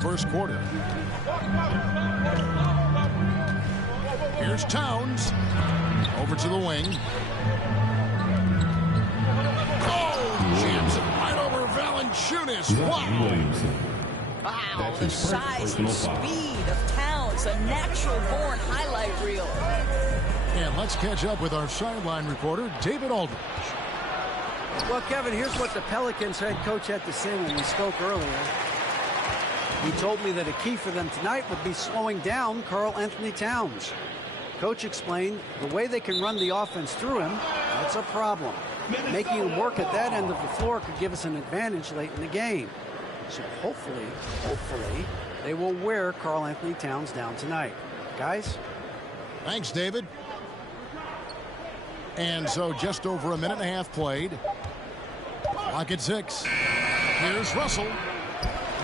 First quarter. Here's Towns. Over to the wing. Oh, jams it right over Valanciunas. Wow. Wow, the size and speed of Towns, a natural-born highlight reel. And let's catch up with our sideline reporter, David Aldridge. Well, Kevin, here's what the Pelicans head coach had to say when we spoke earlier. He told me that a key for them tonight would be slowing down Karl-Anthony Towns. Coach explained the way they can run the offense through him, that's a problem. Making him work at that end of the floor could give us an advantage late in the game. So hopefully, they will wear Karl-Anthony Towns down tonight. Guys? Thanks, David. And so just over a minute and a half played. Clock at 6. Here's Russell.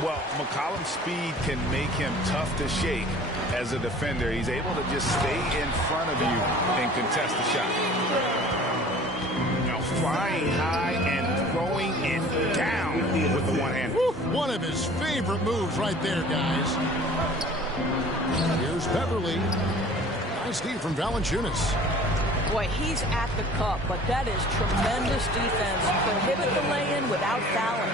Well, McCollum's speed can make him tough to shake as a defender. He's able to just stay in front of you and contest the shot. Now flying high and throwing it down with the one hand. One of his favorite moves right there, guys. Here's Beverly. Nice D from Valanciunas. Boy, he's at the cup, but that is tremendous defense. Prohibit the lay-in without fouling.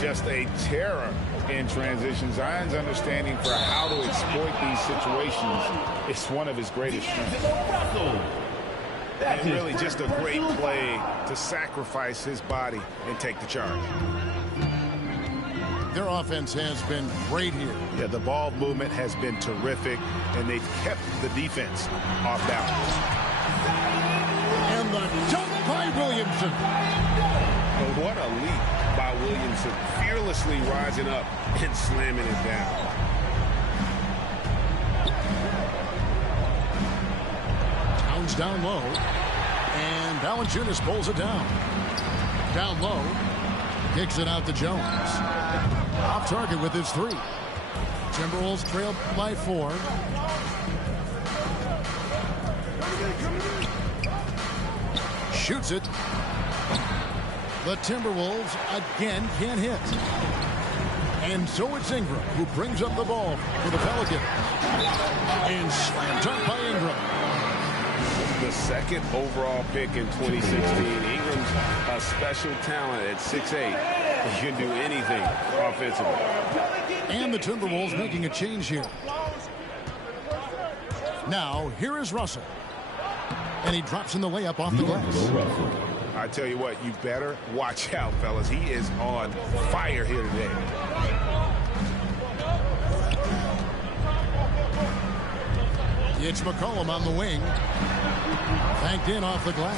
Just a terror in transition. Zion's understanding for how to exploit these situations is one of his greatest strengths. And really just a great play to sacrifice his body and take the charge. Their offense has been great here. Yeah, the ball movement has been terrific, and they've kept the defense off balance. And the dunk by Williamson. But what a leap by Williamson, fearlessly rising up and slamming it down. Towns down low, and Valanciunas pulls it down. Down low, kicks it out to Jones. Off target with his 3. Timberwolves trail by 4. Shoots it. The Timberwolves again can't hit. And so it's Ingram who brings up the ball for the Pelicans. And slam dunk by Ingram. The second overall pick in 2016. Ingram's a special talent at 6'8". He can do anything offensively. And the Timberwolves making a change here. Now, here is Russell. And he drops in the layup off the glass. I tell you what, you better watch out, fellas. He is on fire here today. It's McCollum on the wing. Banked in off the glass.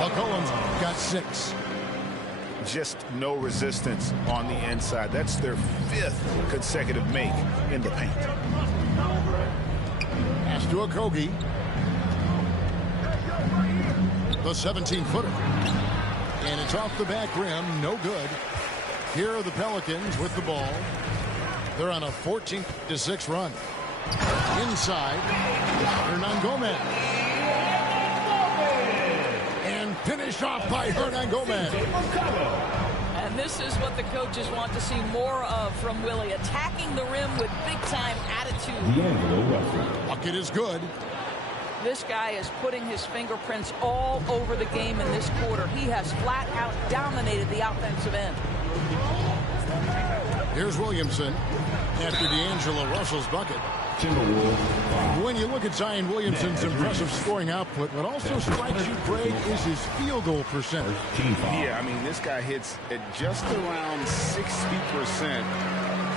McCollum's got 6. Just no resistance on the inside. That's their 5th consecutive make in the paint. Pass to Okogie. The 17-footer. And it's off the back rim. No good. Here are the Pelicans with the ball. They're on a 14-6 run. Inside, Hernangomez. And finished off by Hernangomez. And this is what the coaches want to see more of from Willie. Attacking the rim with big-time attitude. Bucket is good. This guy is putting his fingerprints all over the game in this quarter. He has flat-out dominated the offensive end. Here's Williamson after D'Angelo Russell's bucket. When you look at Zion Williamson's impressive scoring output, what also strikes you, Craig, is his field goal percentage. Yeah, I mean, this guy hits at just around 60%.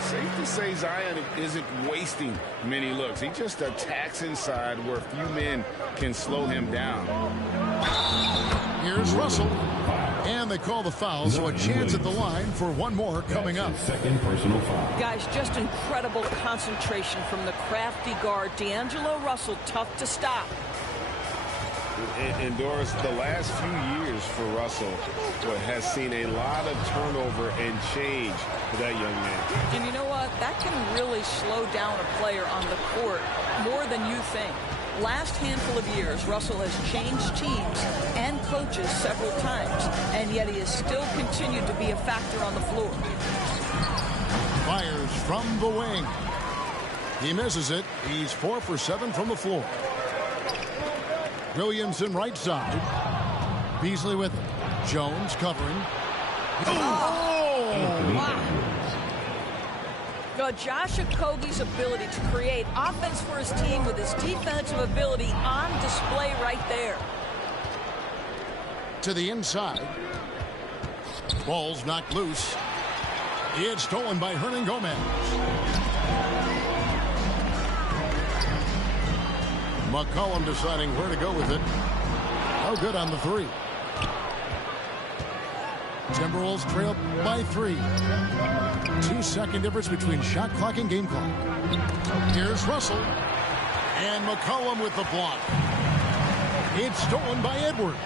Safe to say Zion isn't wasting many looks. He just attacks inside where few men can slow him down. Here's Russell. And they call the foul, so a chance at the line for one more coming up. Second personal foul. Guys, just incredible concentration from the crafty guard. D'Angelo Russell, tough to stop. And Doris, the last few years for Russell has seen a lot of turnover and change for that young man. And you know what? That can really slow down a player on the court more than you think. last handful of years, Russell has changed teams and coaches several times, and yet he has still continued to be a factor on the floor. Fires from the wing. He misses it. He's 4 for 7 from the floor. Williamson right side. Beasley with it. Jones covering. Wow. Josh Okogie's ability to create offense for his team with his defensive ability on display right there. To the inside. Ball's knocked loose. It's stolen by Hernan Gomez. McCollum deciding where to go with it. No good on the three. Timberwolves trail by 3. 2-second difference between shot clock and game clock. Here's Russell. And McCollum with the block. It's stolen by Edwards.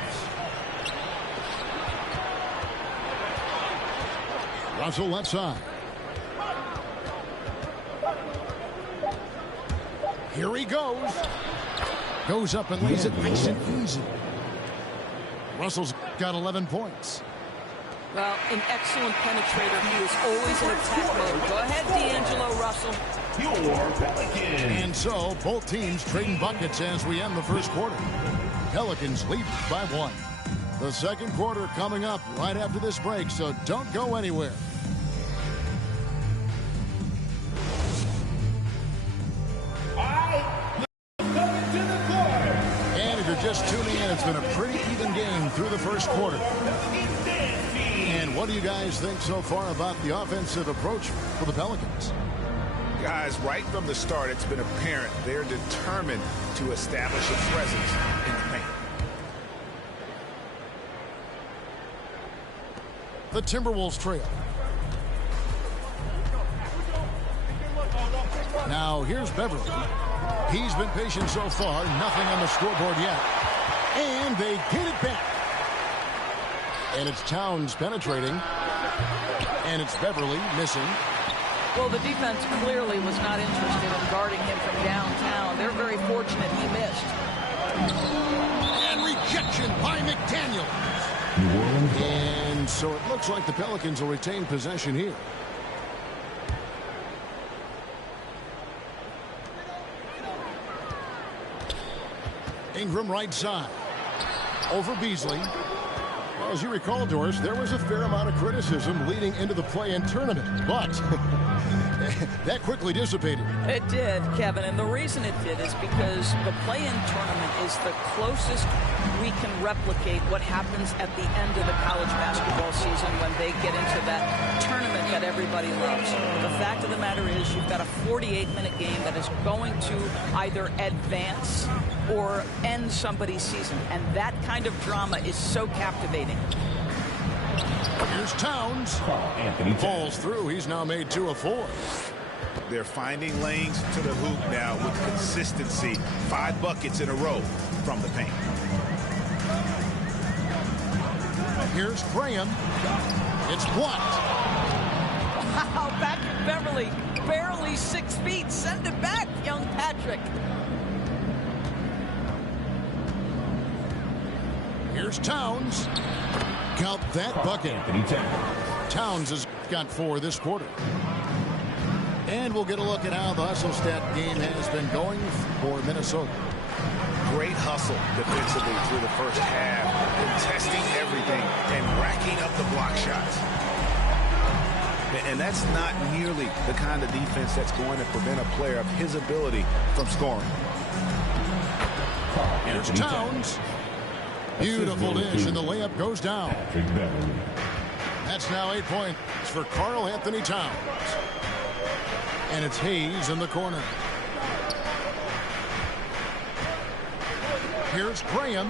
Russell left side. Here he goes. Goes up and lays it nice and easy. Russell's got 11 points. Well, an excellent penetrator. He is always in attack mode. Go ahead, D'Angelo Russell. And so, both teams trading buckets as we end the first quarter. Pelicans lead by 1. The second quarter coming up right after this break, so don't go anywhere. And if you're just tuning in, it's been a pretty even game through the first quarter. And what do you guys think so far about the offensive approach for the Pelicans? Guys, right from the start, it's been apparent they're determined to establish a presence in the paint. The Timberwolves trail. Now here's Beverly. He's been patient so far. Nothing on the scoreboard yet. And they get it back. And it's Towns penetrating. And it's Beverly missing. Well, the defense clearly was not interested in guarding him from downtown. They're very fortunate he missed. And rejection by McDaniel. And so it looks like the Pelicans will retain possession here. Ingram right side. Over Beasley. Well, as you recall, Doris, there was a fair amount of criticism leading into the play-in tournament, but that quickly dissipated. It did, Kevin, and the reason it did is because the play-in tournament is the closest we can replicate what happens at the end of the college basketball season when they get into that tournament that everybody loves. The fact of the matter is you've got a 48-minute game that is going to either advance or end somebody's season, and that kind of drama is so captivating. Here's Towns. Anthony falls through. He's now made 2 of 4. They're finding lanes to the hoop now with consistency. 5 buckets in a row from the paint. Here's Graham. It's blocked. Wow, Patrick Beverly, barely 6 feet. Send it back, young Patrick. Here's Towns. Count that bucket. Towns has got 4 this quarter. And we'll get a look at how the hustle stat game has been going for Minnesota. Great hustle defensively through the first half, contesting everything and racking up the block shots. And that's not nearly the kind of defense that's going to prevent a player of his ability from scoring. Here's Towns. Beautiful dish, and the layup goes down. That's now 8 points for Karl Anthony Towns. And it's Hayes in the corner. Here's Graham.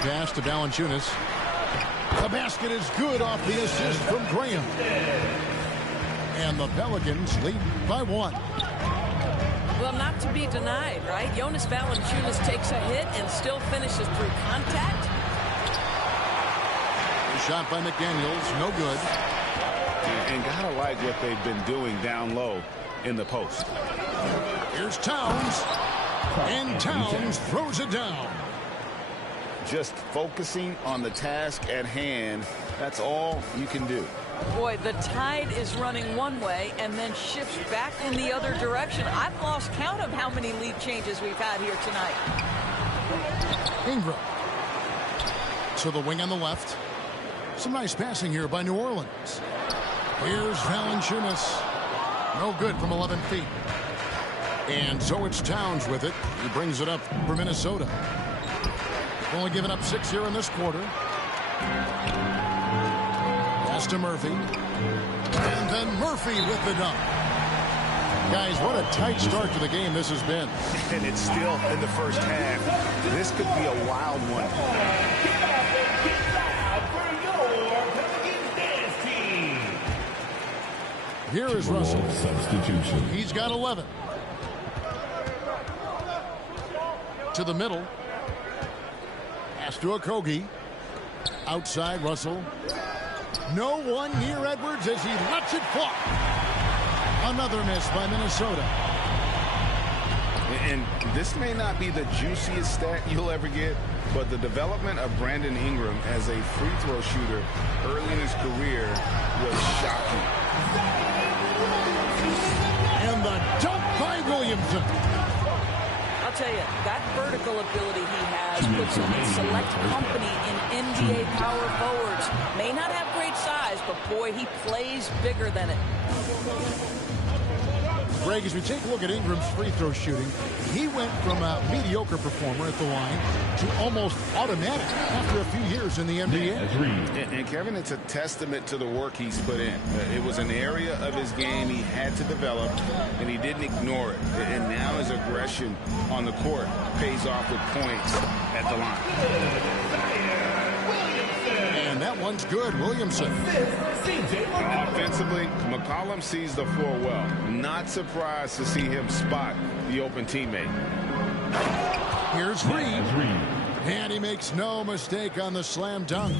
Pass to Valanciunas. The basket is good off the assist from Graham. And the Pelicans lead by 1. Well, not to be denied, right? Jonas Valanciunas takes a hit and still finishes through contact. A shot by McDaniels, no good. And gotta like what they've been doing down low in the post. Here's Towns. And Towns throws it down. Just focusing on the task at hand. That's all you can do. Boy, the tide is running one way and then shifts back in the other direction. I've lost count of how many lead changes we've had here tonight. Ingram to the wing on the left. Some nice passing here by New Orleans. Here's Valanciunas. No good from 11 feet. And so it's Towns with it. He brings it up for Minnesota. Only given up 6 here in this quarter. Pass to Murphy. And then Murphy with the dunk. Guys, what a tight start to the game this has been. And it's still in the first half. This could be a wild one. Here is Russell. Substitution. He's got 11. To the middle. Pass to Okogie. Outside Russell. No one near Edwards as he lets it fly. Another miss by Minnesota. And this may not be the juiciest stat you'll ever get, but the development of Brandon Ingram as a free throw shooter early in his career was shocking. And the dunk by Williamson. I'll tell you, that vertical ability he has puts him in select company in NBA power forwards. May not have great size, but boy, he plays bigger than it. Greg, as we take a look at Ingram's free throw shooting, he went from a mediocre performer at the line to almost automatic after a few years in the NBA. And Kevin, it's a testament to the work he's put in. It was an area of his game he had to develop, and he didn't ignore it. And now his aggression on the court pays off with points at the line. And that one's good, Williamson. Offensively, McCollum sees the floor well. Not surprised to see him spot the open teammate. Here's Reed. And he makes no mistake on the slam dunk.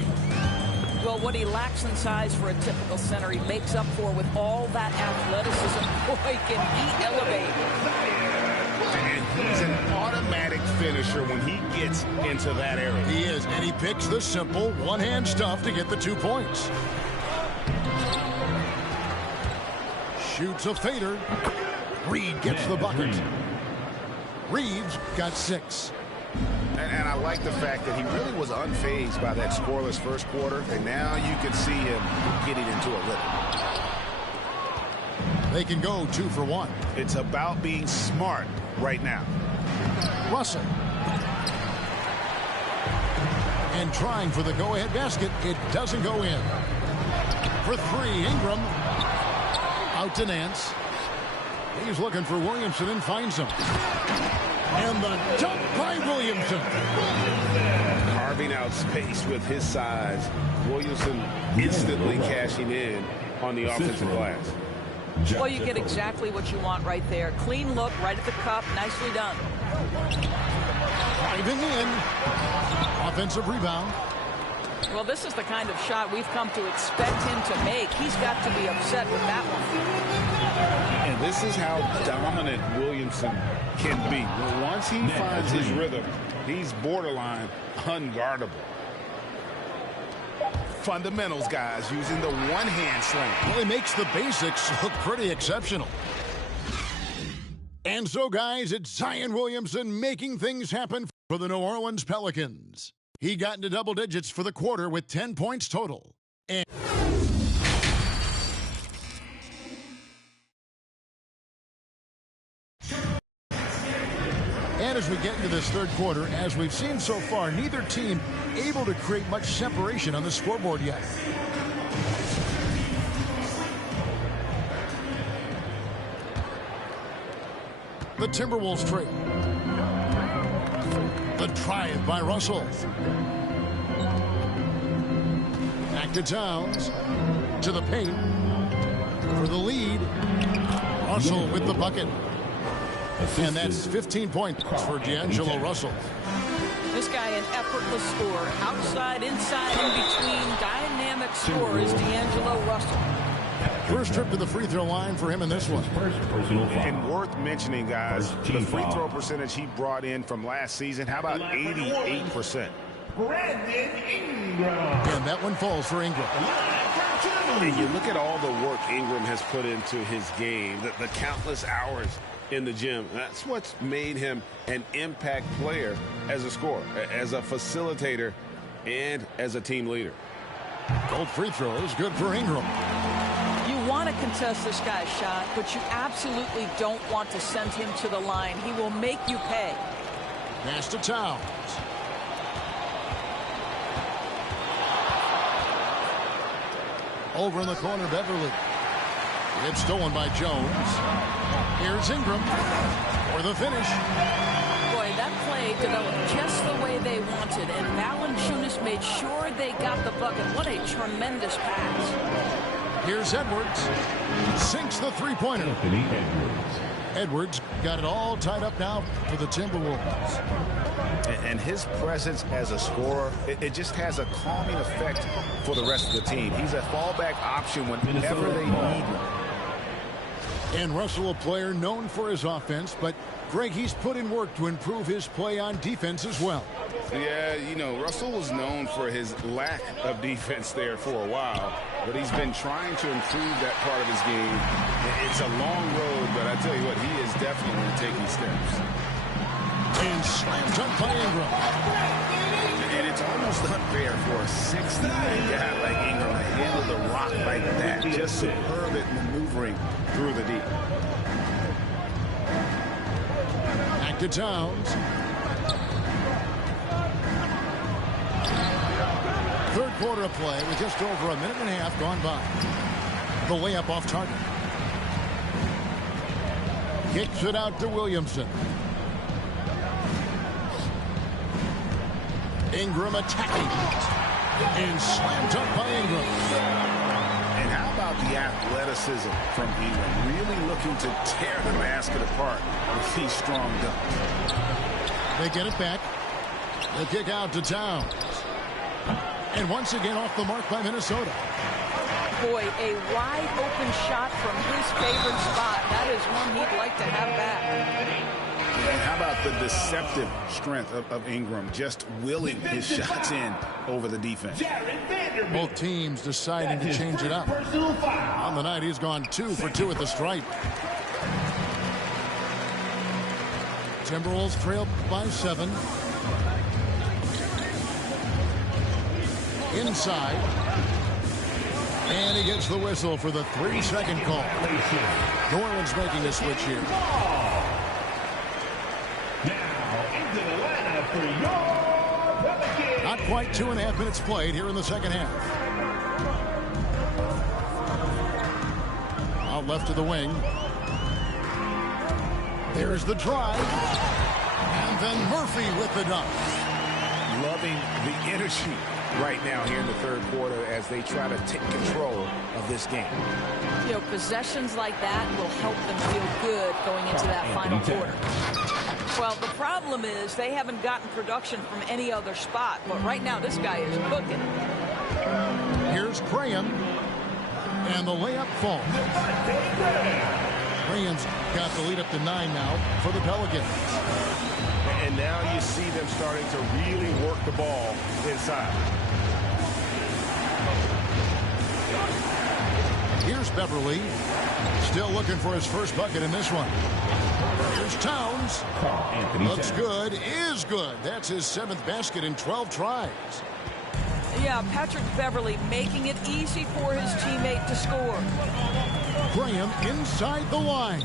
Well, what he lacks in size for a typical center, he makes up for with all that athleticism. Boy, can he elevate. And he's an automatic finisher when he gets into that area. He is, and he picks the simple one-hand stuff to get the 2 points. Shoots a fader. Reed gets the bucket. Reed's got 6. And I like the fact that he really was unfazed by that scoreless first quarter, and now you can see him getting into a rhythm. They can go 2 for 1. It's about being smart right now. Russell. And trying for the go-ahead basket. It doesn't go in. For 3, Ingram. Out to Nance. He's looking for Williamson and finds him. And the dunk by Williamson. Carving out space with his size. Williamson instantly cashing in on the offensive glass. Well, you get exactly what you want right there. Clean look, right at the cup. Nicely done. Driving in. Offensive rebound. Well, this is the kind of shot we've come to expect him to make. He's got to be upset with that one. And this is how dominant Williamson can be. Once he finds his rhythm, he's borderline unguardable. Fundamentals, guys, using the one-hand slam. Well, he makes the basics look pretty exceptional. And so, guys, it's Zion Williamson making things happen for the New Orleans Pelicans. He got into double digits for the quarter with 10 points total. And as we get into this third quarter, as we've seen so far, neither team able to create much separation on the scoreboard yet. The Timberwolves trail. The drive by Russell. Back to Towns. To the paint. For the lead. Russell with the bucket. And that's 15 points for D'Angelo Russell. This guy an effortless scorer. Outside, inside, in between. Dynamic scorer is D'Angelo Russell. First trip to the free throw line for him in this one. And worth mentioning, guys, the free throw percentage he brought in from last season, how about 88%? Brandon Ingram. And that one falls for Ingram. And you look at all the work Ingram has put into his game, the countless hours in the gym. That's what's made him an impact player as a scorer, as a facilitator, and as a team leader. Gold free throws, good for Ingram. You want to contest this guy's shot, but you absolutely don't want to send him to the line. He will make you pay. Pass to Towns. Over in the corner, Beverly. It's stolen by Jones. Here's Ingram for the finish. Boy, that play developed just the way they wanted, and Valanciunas made sure they got the bucket. What a tremendous pass. Here's Edwards. Sinks the three-pointer. Edwards got it all tied up now for the Timberwolves. And his presence as a scorer, it just has a calming effect for the rest of the team. He's a fallback option whenever they need him. And Russell, a player known for his offense, but Greg, he's put in work to improve his play on defense as well. Yeah, you know, Russell was known for his lack of defense there for a while, but he's been trying to improve that part of his game. It's a long road, but I tell you what, he is definitely taking steps. And slam dunk by Ingram. And it's almost unfair for a 6'9" guy like Ingram to handle the rock like that. Just superb at maneuvering through the deep. Back to Towns. Third quarter of play with just over a minute and a half gone by. The layup off target. Kicks it out to Williamson. Ingram attacking. And slam dunk by Ingram. And how about the athleticism from Ingram? Really looking to tear the basket apart with these strong dunks. They get it back. The kick out to Towns. And once again off the mark by Minnesota. Boy, a wide open shot from his favorite spot. That is one he'd like to have back. And how about the deceptive strength of Ingram, just willing his shots in over the defense. Both teams deciding to change it up. On the night, he's gone 2 for 2 at the stripe. Timberwolves trail by 7. Inside. And he gets the whistle for the 3-second call. New Orleans making a switch here. Not quite 2.5 minutes played here in the second half. Out left to the wing. There's the drive. And then Murphy with the dunk. Loving the energy right now here in the third quarter as they try to take control of this game. You know, possessions like that will help them feel good going into that final quarter. Well, the problem is they haven't gotten production from any other spot, but right now this guy is cooking. Here's Graham, and the layup falls. Graham's got the lead up to 9 now for the Pelicans. And now you see them starting to really work the ball inside. Here's Beverly, still looking for his first bucket in this one. Here's Towns. Looks good, is good. That's his 7th basket in 12 tries. Yeah, Patrick Beverly making it easy for his teammate to score. Graham inside the line.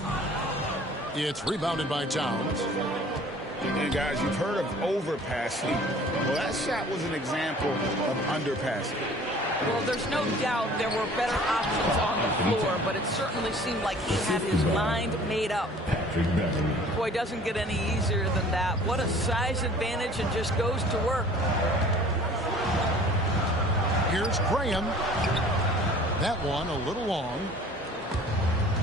It's rebounded by Towns. And guys, you've heard of overpassing. Well, that shot was an example of underpassing. Well, there's no doubt there were better options on the floor, but it certainly seemed like he had his mind made up. Boy, doesn't get any easier than that. What a size advantage, and just goes to work. Here's Graham. That one a little long.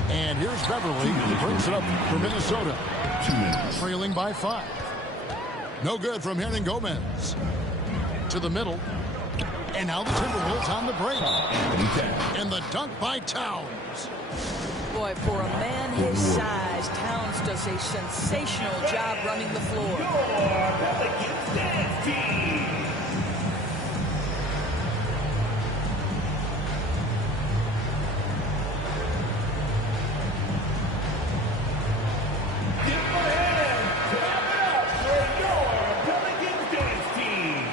And here's Beverly. He brings it up for Minnesota. Trailing by 5. No good from Hernan Gomez. To the middle. And now the Timberwolves on the break. And the dunk by Towns. Boy, for a man his size, Towns does a sensational job running the floor. Your Pelicans dance team. Give them a hand. Clap it up for your Pelicans dance team.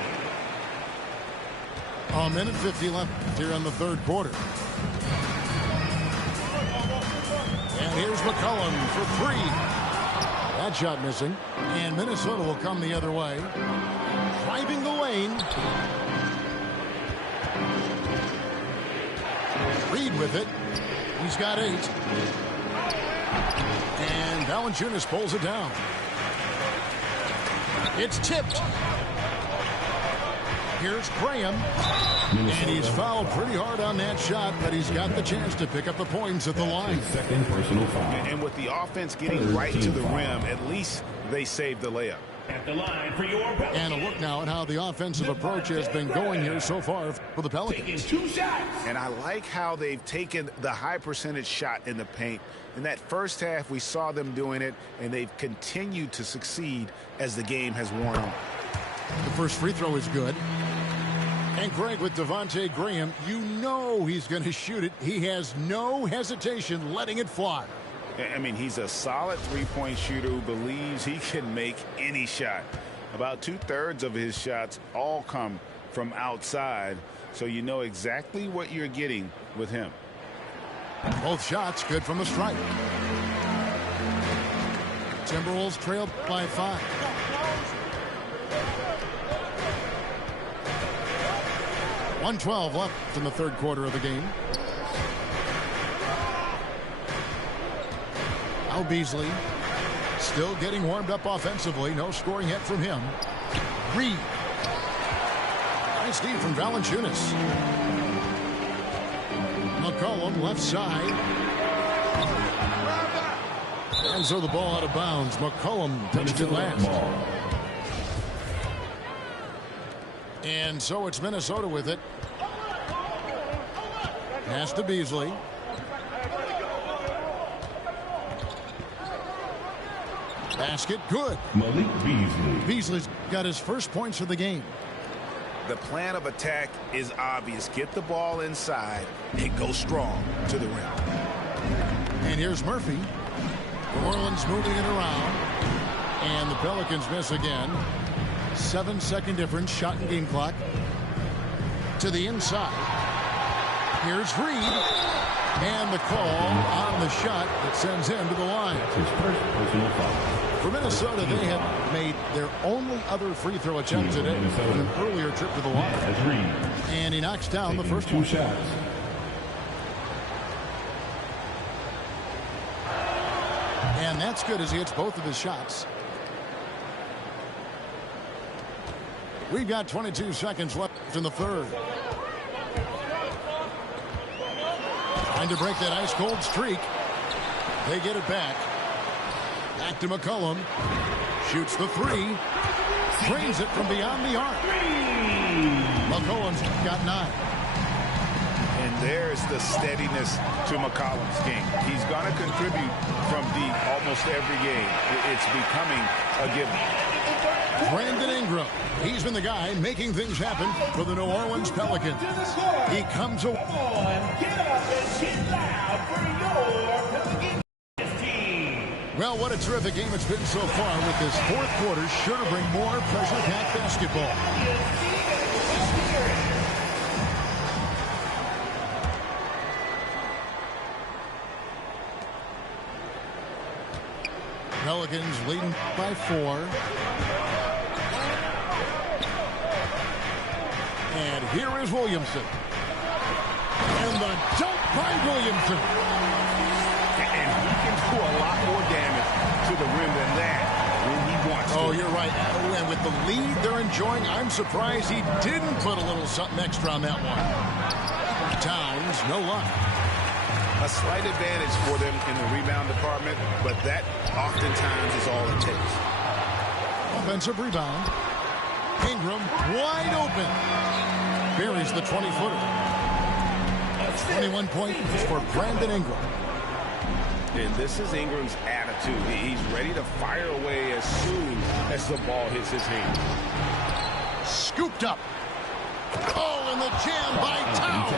A minute 50 left here in the third quarter. And here's McCollum for three. That shot missing. And Minnesota will come the other way. Driving the lane. Reed with it. He's got 8. And Valanciunas pulls it down. It's tipped. Here's Graham. And he's fouled pretty hard on that shot, but he's got the chance to pick up the points at the line. Second personal foul. And with the offense getting right to the rim, at least they saved the layup. At the line for your Pelicans. And a look now at how the offensive approach has been going here so far for the Taking Pelicans. 2 shots. And I like how they've taken the high percentage shot in the paint. In that first half, we saw them doing it, and they've continued to succeed as the game has worn on. The first free throw is good. And Greg, with Devontae Graham, you know he's going to shoot it. He has no hesitation letting it fly. I mean, he's a solid three-point shooter who believes he can make any shot. About 2/3 of his shots all come from outside, so you know exactly what you're getting with him. Both shots good from the stripe. Timberwolves trail by 5. .112 left in the third quarter of the game. Now Beasley still getting warmed up offensively. No scoring hit from him. Reed. Nice deed from Valanciunas. McCollum left side. And so the ball out of bounds. McCollum touched it last. And so it's Minnesota with it. Pass to Beasley. Basket good. Malik Beasley. Beasley's got his first points of the game. The plan of attack is obvious. Get the ball inside and go strong to the rim. And here's Murphy. New Orleans moving it around. And the Pelicans miss again. 7-second difference. Shot and game clock. To the inside. Here's Reed. And the call on the shot that sends him to the line. His first personal foul. For Minnesota, they had made their only other free throw attempt today on an earlier trip to the line. As Reed. And he knocks down the first 2 one. shots. And that's good as he hits both of his shots. We've got 22 seconds left in the third. Trying to break that ice-cold streak. They get it back. Back to McCollum. Shoots the 3. Drains it from beyond the arc. McCollum's got 9. And there's the steadiness to McCollum's game. He's going to contribute from deep almost every game. It's becoming a given. Brandon Ingram. He's been the guy making things happen for the New Orleans Pelicans. He comes away. Come on, get up and get loud for your Pelicans team. Well, what a terrific game it's been so far, with this fourth quarter sure to bring more pressure-packed basketball. Pelicans leading by 4. And here is Williamson. And the dunk by Williamson. And he can do a lot more damage to the rim than that when he wants to. Oh, you're right. Oh, and with the lead they're enjoying, I'm surprised he didn't put a little something extra on that one. Towns, no luck. A slight advantage for them in the rebound department, but that oftentimes is all it takes. Offensive rebound. Ingram wide open. Buries the 20-footer. 21 points for Brandon Ingram. And this is Ingram's attitude. He's ready to fire away as soon as the ball hits his hand. Scooped up. Oh, and the jam by Towns.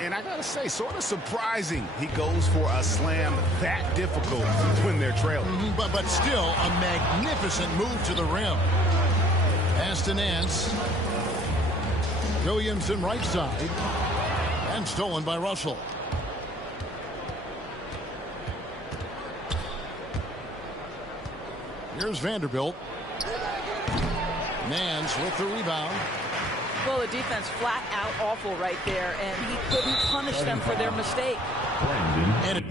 And I gotta say, sort of surprising he goes for a slam that difficult when they're trailing. But still a magnificent move to the rim. Pass to Nance. Williamson right side. And stolen by Russell. Here's Vanderbilt. Nance with the rebound. Well, the defense flat out awful right there, and he couldn't punish them for their mistake. And it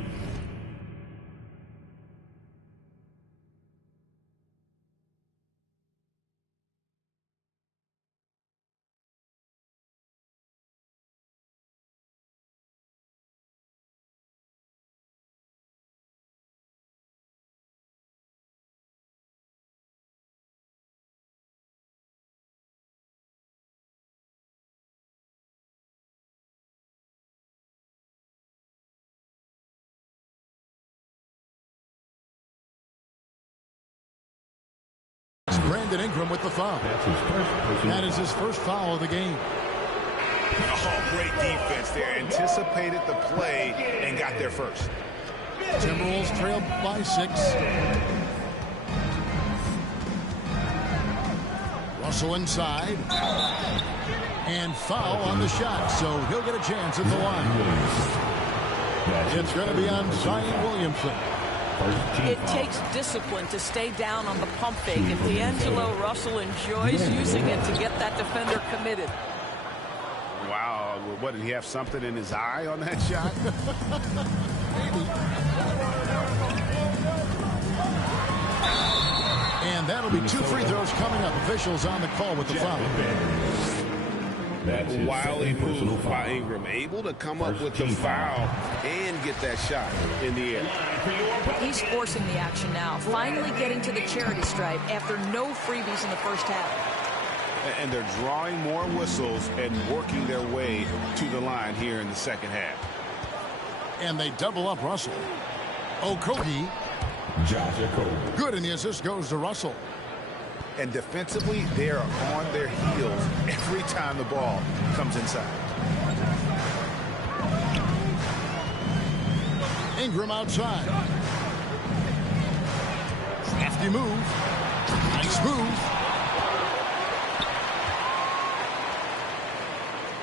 Brandon Ingram with the foul. That is his first foul of the game. Oh, great defense there. Anticipated the play and got there first. Timberwolves trailed by 6. Russell inside. And foul on the shot, so he'll get a chance at the line. It's going to be on Zion Williamson. It takes discipline to stay down on the pump fake, and D'Angelo Russell enjoys using it to get that defender committed. Wow, what, did he have something in his eye on that shot? And that'll be 2 free throws coming up. Officials on the call with the foul. Wily move by Ingram, able to come up with the foul and get that shot in the air. He's forcing the action now, finally getting to the charity stripe after no freebies in the first half. And they're drawing more whistles and working their way to the line here in the second half. And they double up Russell. Okogie. Good, and the assist goes to Russell. And defensively, they are on their heels every time the ball comes inside. Ingram outside. Crafty move. Nice move.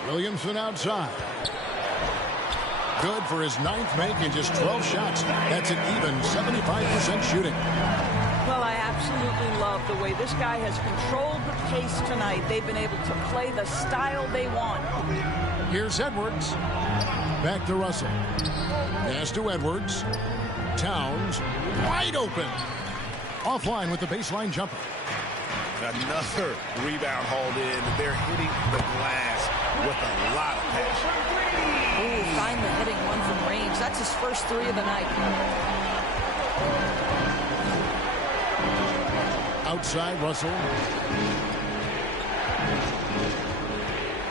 Williamson outside. Good for his 9th make in just 12 shots. That's an even 75% shooting. Well, I absolutely love the way this guy has controlled the pace tonight. They've been able to play the style they want. Here's Edwards. Back to Russell. Pass to Edwards. Towns wide open. Offline with the baseline jumper. Another rebound hauled in. They're hitting the glass with a lot of passion. Ooh, finally hitting one from range. That's his first 3 of the night. Outside Russell.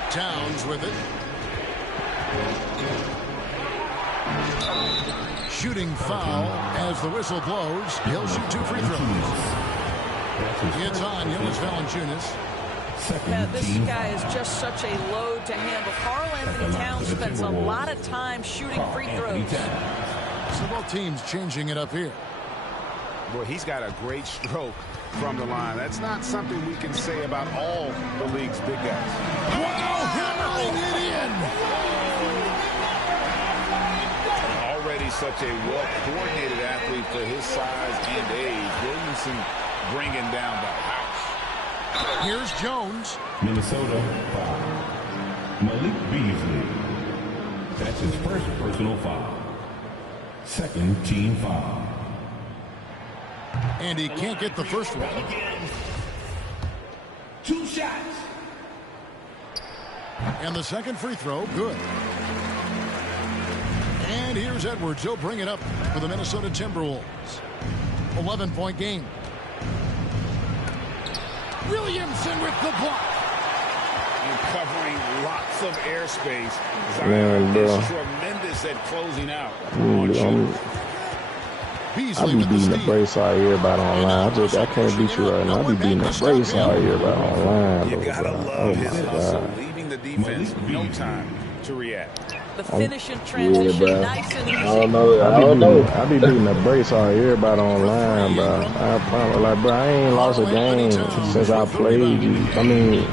Towns with it. Shooting foul as the whistle blows. He'll shoot 2 free throws. It's on Jonas Valanciunas. Now, this guy is just such a load to handle. Karl Anthony Towns spends a lot of time shooting free throws. So both teams changing it up here. Boy, he's got a great stroke from the line. That's not something we can say about all the league's big guys. Wow, hammering it in. Already such a well-coordinated athlete for his size and age. Williamson bringing down the house. Here's Jones. Minnesota foul. Malik Beasley. That's his first personal foul. Second team foul. And he can't get the first one. 2 shots. And the second free throw, good. And here's Edwards. He'll bring it up for the Minnesota Timberwolves. 11-point game. Williamson with the block. And covering lots of airspace. Man, Zion is bro. tremendous at closing out. I be beating the brace out of everybody online. I can't beat you right now. I be beating the brace out of everybody online. You Though, gotta bro. love his my hustle, God. leaving the defense no time to react. The finish and transition, bro. nice and easy. I be beating the brace out of everybody online, bro. I promise. Like, bro, I ain't lost a game since I played you. I mean,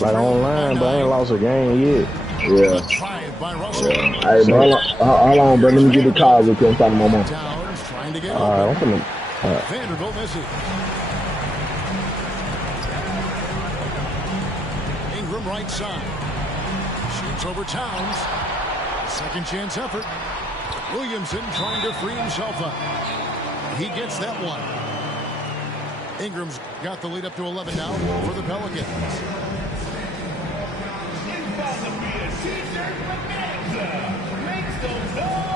like online, but I ain't lost a game yet. Yeah. Drive by Russell. Hey, bro, how long, bro? Let me get the calls with you. I'm talking to my mom. Towns trying to get All right, I'm open. finna. Vanderbilt misses. Ingram right side. Shoots over Towns. Second chance effort. Williamson trying to free himself up. He gets that one. Ingram's got the lead up to 11 now for the Pelicans. T-shirt bonanza. Make some noise.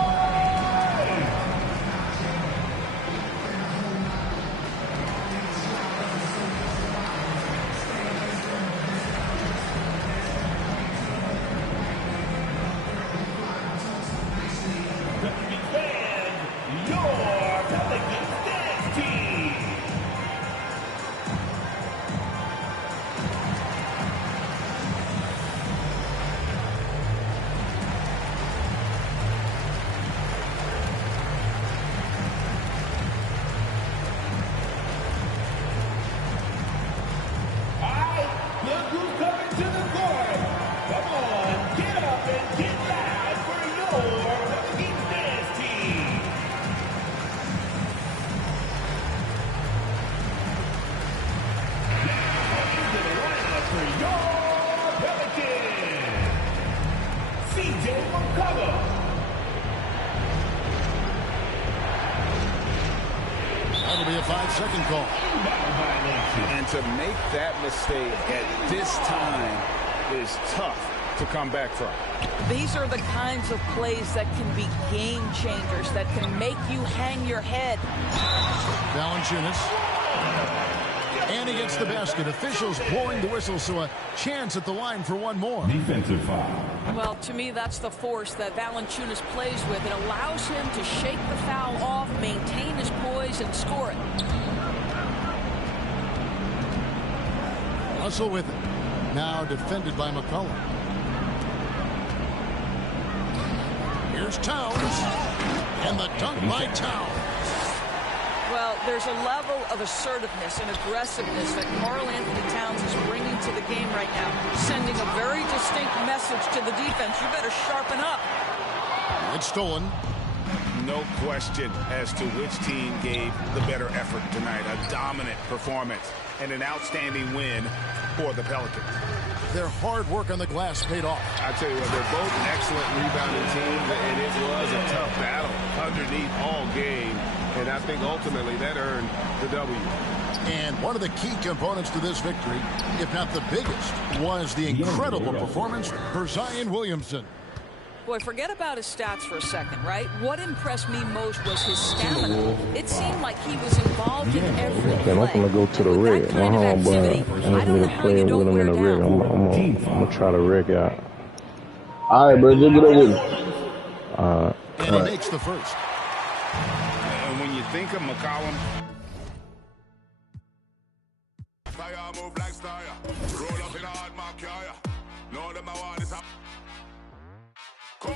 Defend your Pelicans dance team. Look who's coming to the court. Come on, get up and get loud for your Pelicans dance team. Now into the lineup for your Pelicans. CJ McCollum. That'll be a 5-second call. Inbound violation. And to make that mistake at this time is tough to come back from. These are the kinds of plays that can be game changers, that can make you hang your head. Valanciunas. And he gets the basket. Officials blowing the whistle, so a chance at the line for one more. Defensive foul. Well, to me, that's the force that Valanciunas plays with. It allows him to shake the foul off, maintain his poise, and score it. Russell with it. Now defended by McCollum. Here's Towns. And the dunk by Towns. Well, there's a level of assertiveness and aggressiveness that Karl Anthony Towns is bringing to the game right now, sending a very distinct message to the defense. You better sharpen up. It's stolen. No question as to which team gave the better effort tonight. A dominant performance and an outstanding win for the Pelicans. Their hard work on the glass paid off. I tell you what, they're both excellent rebounding teams, and it was a tough battle underneath all game. And I think ultimately that earned the W. And one of the key components to this victory, if not the biggest, was the incredible performance for Zion Williamson. Boy, forget about his stats for a second, right? What impressed me most was his stamina. It seemed like he was involved in every play. And I'm gonna go to the And with rig. that My kind of homeboy activity, asked I don't me know to how play you with don't him in the wear rig. down. I'm gonna try to rig out. All right, bro, just get up with me. And he makes the first. And when you think of McCollum, Move like roll up in a hard mark, yeah. No, them I want this. Call.